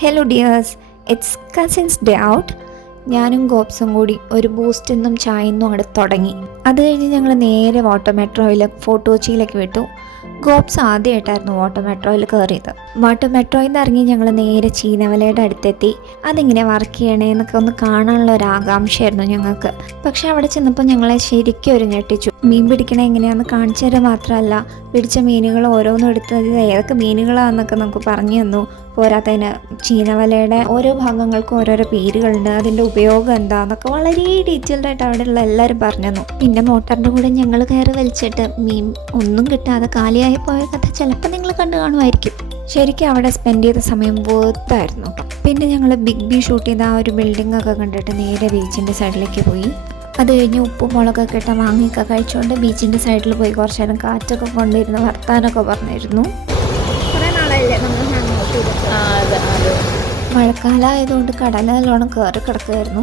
Hello dears, it's cousins day out. ഞാനും ഗോപ്സും കൂടി ഒരു ബൂസ്റ്റൊന്നും ചായയൊന്നും അവിടെ തുടങ്ങി. അത് കഴിഞ്ഞ് ഞങ്ങൾ നേരെ വാട്ടർ മെട്രോയിൽ ഫോർട്ട് കൊച്ചിയിലേക്ക് വിട്ടു. ഗോപ്സ് ആദ്യമായിട്ടായിരുന്നു വാട്ടർ മെട്രോയിൽ കയറിയത്. വാട്ടർ മെട്രോയിൽ നിന്ന് ഇറങ്ങി ഞങ്ങൾ നേരെ ചീനവലയുടെ അടുത്തെത്തി. അതിങ്ങനെ വർക്ക് ചെയ്യണേ എന്നൊക്കെ ഒന്ന് കാണാനുള്ള ഒരു ആകാംക്ഷയായിരുന്നു ഞങ്ങൾക്ക്. പക്ഷെ അവിടെ ചെന്നപ്പോൾ ഞങ്ങളെ ശരിക്കും ഒരു ഞെട്ടിച്ചു. മീൻ പിടിക്കണ എങ്ങനെയാണെന്ന് കാണിച്ചു തരാൻ മാത്രമല്ല, പിടിച്ച മീനുകൾ ഓരോന്നും എടുത്തത് ഏതൊക്കെ മീനുകളാണെന്നൊക്കെ നമുക്ക് പറഞ്ഞു തന്നു. പോരാത്തതിന് ചീനവലയുടെ ഓരോ ഭാഗങ്ങൾക്കും ഓരോരോ പേരുകളുണ്ട്, അതിൻ്റെ ഉപയോഗം എന്താണെന്നൊക്കെ വളരെ ഡീറ്റെയിൽഡ് ആയിട്ട് അവിടെയുള്ള എല്ലാവരും പറഞ്ഞു തന്നു. പിന്നെ മോട്ടറിൻ്റെ കൂടെ ഞങ്ങൾ കയറി വലിച്ചിട്ട് മീൻ ഒന്നും കിട്ടാതെ കാലിയായി പോയ കഥ ചിലപ്പോൾ നിങ്ങൾ കണ്ടു കാണുമായിരിക്കും. ശരിക്കും അവിടെ സ്പെൻഡ് ചെയ്ത സമയം വേർത്തായിരുന്നു. പിന്നെ ഞങ്ങൾ ബിഗ് ബി ഷൂട്ട് ചെയ്ത ആ ഒരു ബിൽഡിംഗ് ഒക്കെ കണ്ടിട്ട് നേരെ ബീച്ചിൻ്റെ സൈഡിലേക്ക് പോയി. അത് കഴിഞ്ഞ് ഉപ്പും മുളകൊക്കെ ഇട്ട മാങ്ങയൊക്കെ കഴിച്ചുകൊണ്ട് ബീച്ചിൻ്റെ സൈഡിൽ പോയി കുറച്ച് നേരം കാറ്റൊക്കെ കൊണ്ടിരുന്ന് വർത്താനൊക്കെ പറഞ്ഞിരുന്നു. മഴക്കാലമായതുകൊണ്ട് കടൽ നല്ലോണം കയറി കിടക്കുമായിരുന്നു.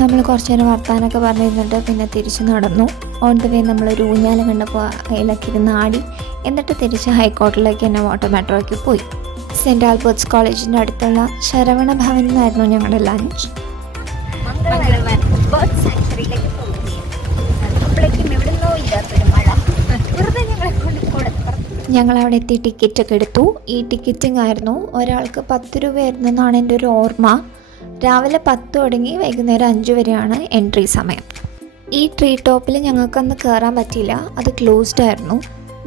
നമ്മൾ കുറച്ച് നേരം വർത്താനൊക്കെ പറഞ്ഞിരുന്നിട്ട് പിന്നെ തിരിച്ച് നടന്നു. ഓൺ ദ വേ നമ്മളൊരു ഊഞ്ഞാല കണ്ടപ്പോൾ അതിലൊക്കെ ഇരുന്ന് ആടി. എന്നിട്ട് തിരിച്ച് ഹൈക്കോർട്ടിലേക്ക് തന്നെ വാട്ടർ മെട്രോയ്ക്ക് പോയി. സെൻറ്റ് ആൽബർട്ട്സ് കോളേജിൻ്റെ അടുത്തുള്ള ശരവണ ഭവൻ എന്നായിരുന്നു ഞങ്ങളുടെ ലഞ്ച്. ഞങ്ങളവിടെ എത്തി ടിക്കറ്റൊക്കെ എടുത്തു. ഈ ടിക്കറ്റിംഗ് ആയിരുന്നു. ഒരാൾക്ക് 10 രൂപയായിരുന്നു എന്നാണ് എൻ്റെ ഒരു ഓർമ്മ. രാവിലെ 10 തുടങ്ങി വൈകുന്നേരം 5 വരെയാണ് എൻട്രി സമയം. ഈ ട്രീ ടോപ്പിൽ ഞങ്ങൾക്കന്ന് കയറാൻ പറ്റിയില്ല, അത് ക്ലോസ്ഡ് ആയിരുന്നു.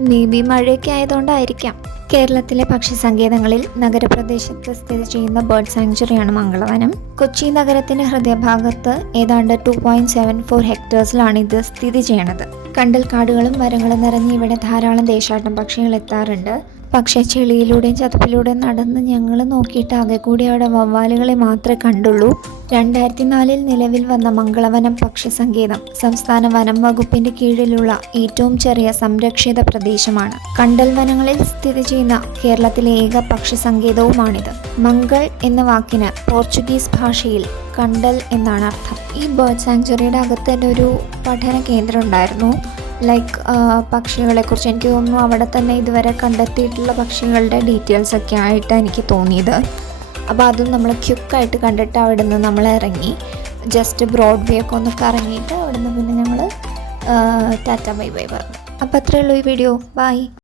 മേ ബി മഴയൊക്കെ ആയതുകൊണ്ടായിരിക്കാം. കേരളത്തിലെ പക്ഷി സങ്കേതങ്ങളിൽ നഗരപ്രദേശത്ത് സ്ഥിതി ചെയ്യുന്ന ബേർഡ് സാങ്ച്വറിയാണ് മംഗളവനം. കൊച്ചി നഗരത്തിൻ്റെ ഹൃദയഭാഗത്ത് ഏതാണ്ട് 2.74 ഹെക്ടേഴ്സിലാണ് ഇത് സ്ഥിതി ചെയ്യണത്. കണ്ടൽക്കാടുകളും മരങ്ങളും നിറഞ്ഞ് ഇവിടെ ധാരാളം ദേശാടന പക്ഷികൾ എത്താറുണ്ട്. പക്ഷേ ചെളിയിലൂടെയും ചതുപ്പിലൂടെയും നടന്ന് ഞങ്ങൾ നോക്കിയിട്ട് ആകെ കൂടി അവിടെ വവ്വാലുകളെ മാത്രമേ കണ്ടുള്ളൂ. 2004 നിലവിൽ വന്ന മംഗളവനം പക്ഷി സങ്കേതം സംസ്ഥാന വനം വകുപ്പിന്റെ കീഴിലുള്ള ഏറ്റവും ചെറിയ സംരക്ഷിത പ്രദേശമാണ്. കണ്ടൽ വനങ്ങളിൽ സ്ഥിതി ചെയ്യുന്ന കേരളത്തിലെ ഏക പക്ഷി സങ്കേതവുമാണിത്. മംഗൾ എന്ന വാക്കിന് പോർച്ചുഗീസ് ഭാഷയിൽ കണ്ടൽ എന്നാണ് അർത്ഥം. ഈ ബേർഡ് സാങ്ച്വറിയുടെ അകത്ത് തന്നെ ഒരു പഠന കേന്ദ്രം ഉണ്ടായിരുന്നു. ലൈക്ക് പക്ഷികളെക്കുറിച്ച് എനിക്ക് തോന്നുന്നു അവിടെ തന്നെ ഇതുവരെ കണ്ടെത്തിയിട്ടുള്ള പക്ഷികളുടെ ഡീറ്റെയിൽസ് ഒക്കെ ആയിട്ടാണ് എനിക്ക് തോന്നിയത്. അപ്പോൾ അതും നമ്മൾ ക്യുക്കായിട്ട് കണ്ടിട്ട് അവിടെ നിന്ന് നമ്മൾ ഇറങ്ങി. ജസ്റ്റ് ബ്രോഡ്വേ ഒക്കെ ഒന്ന് കറങ്ങിയിട്ട് അവിടെ നിന്ന് പിന്നെ ഞങ്ങൾ ടാറ്റ ബൈ ബൈ പറഞ്ഞു. അപ്പോൾ അത്രയേ ഉള്ളൂ ഈ വീഡിയോ. ബൈ.